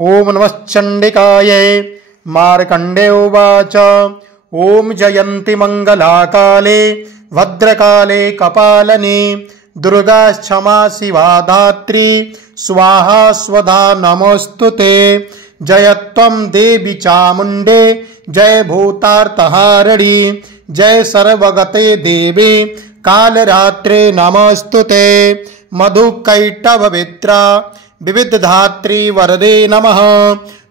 ओम नमश्चण्डिकायै। मार्कण्डेय उवाच। ओम जयन्ति मंगलाकाले भद्रकाले कपालने दुर्गा क्षमा शिवा धात्री स्वाहा स्वधा नमोस्तुते। जय त्वं देवी चामुण्डे जय भूतार्तहारिणी जय सर्वगते देवी कालरात्रे नमोस्तुते। मधुकैटभवित्रा विविधधात्री वरदे नमः।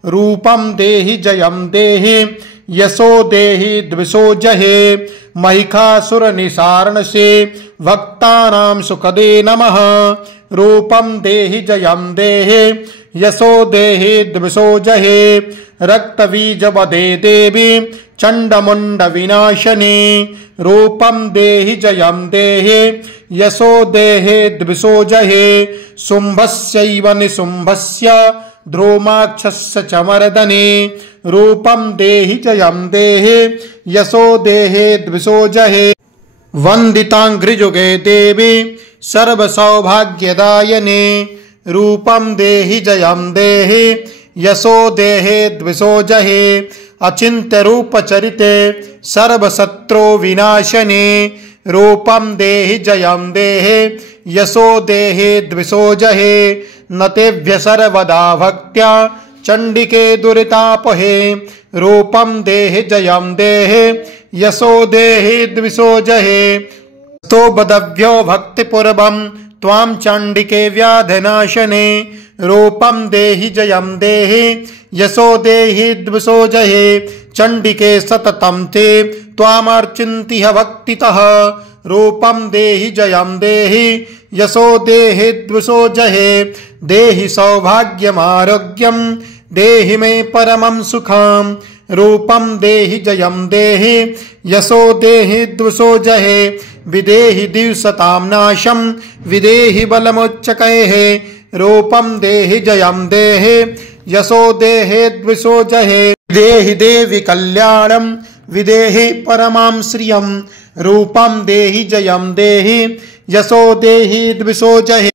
रूपं देहि जयं देहि यशो देहि द्विषो जहे। महिषासुरनिसारणसे भक्तानां सुखदे नमः। रूपं देहि जयं देहि यशो देहि द्विषो जहे। रक्तबीजवदे देवी चण्डमुण्डविनाशिनी। रूपं देहि जयं देहि यशो देहि द्विषो जहे। शुम्भस्यैव निशुम्भस्य ध्रुमाक्षस्य च मर्दने। रूपं देहि जयं देहि यशो देहि द्विषो जहे। वन्दिताङ्घ्रियुगे देवी सर्वसौभाग्यदायिने। रूपं देहि जयं देहि यशो देहि द्विषो जहे। अचिन्त्यरूपचरिते सर्वशत्रु विनाशिने। रूपं देहि जयं देहि यशो देहि द्विषो जहे। नतेभ्य सर्वदा भक्त्या चण्डिके दुरितापहे। रूपं देहि जयं देहि यशो देहि द्विषो जहे। तो बदभ्यो भक्तिपूर्वं त्वां चण्डिके व्याधिनाशने। रूपं देहि जयं देहि यशो देहि द्विषो जहे। चण्डिके सततं ते त्वामर्चिन्तिह भक्तितः। रूपं देहि जयं देहि यशो देहि द्विषो जहे। देहि सौभाग्यमारोग्यं देहि मे परमं सुखं। रूपं देहि जयं देहि यशो देहि द्विषो जहे। विदेहि दिवसतां नाशं विदेहि बलमुच्चकैः। रूपं देहि जयं देहि यशो देहि द्विषो जहे। विदेहि देवि कल्याणं विदेहि परमां श्रियं। रूपं देहि जयं देहि यशो देहि द्विषो जहे।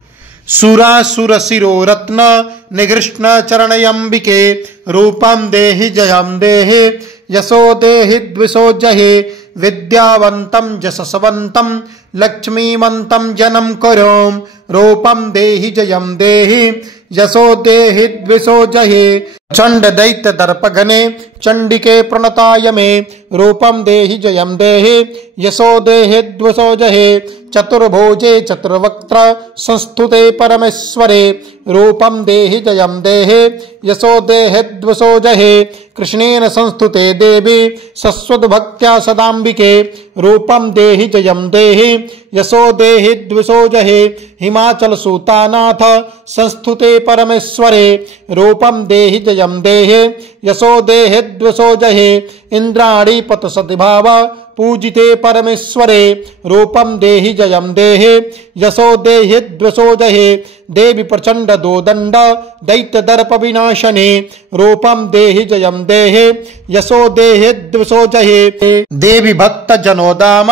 सुरासुरशिरो रत्न निकृष्ण चरणयम्बिके। रूपं देहि जयं देहि यशो देहि द्विषो जहे। विद्यावन्तं यशस्वन्तं लक्ष्मीवन्तं जनं करोम। रूपं देहि जयं देहि यशो देहि द्विषो जहे। चण्ड दैत्य दर्पघने चण्डिके प्रणताय मे। रूपं देहि जयं देहि यशो देहि द्विषो जहे। चतुर्भुजे चतुर्वक्त्र संस्तुते परमेश्वरे। रूपं देहि जयं देहि यशो देहि द्विषो जहे। कृष्णेन संस्तुते देवी सस्वद्भक्त्या सदाम्बिके। रूपं देहि जयं देहि यशो देहि द्विषो जहे। हिमाचल सूतानाथ संस्तुते परमेश्वरे। रूपं देहि जयं देहि यशो देहि द्विषो जहे। इंद्राणीपत सद्भाव पूजिते परमेश्वरे। रूपं देहि जयं देहि यशो देहि द्विषो जहे। देवी प्रचंड दोदंड दैत्य दर्प विनाशने। रूपं देहि जयं देहि यशो देहि द्विषो जहे। देवी भक्त जनोदाम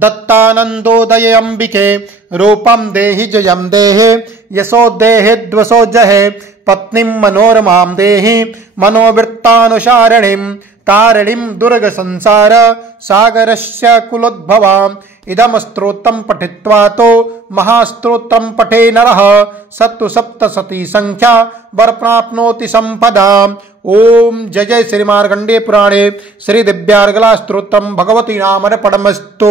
दत्तानंदोदय अंबिके। रूपं देहि जयं देहि यशो देहि द्विषो जहे। पत्नीं मनोरमां देहि मनोवृत्तानुसारिणीं। तारिणीं दुर्ग संसार सागरस्य कुलोद्भवाम्। इदं स्तोत्रं पठित्वा तो महास्तोत्रं पठे नरः सत्तु सप्तशती संख्या वर प्राप्नोति संपदाम्। ओम जय जय श्री मार्कण्डेय पुराणे श्री दिव्यार्गला स्तोत्रं भगवती नामर्पणमस्तु।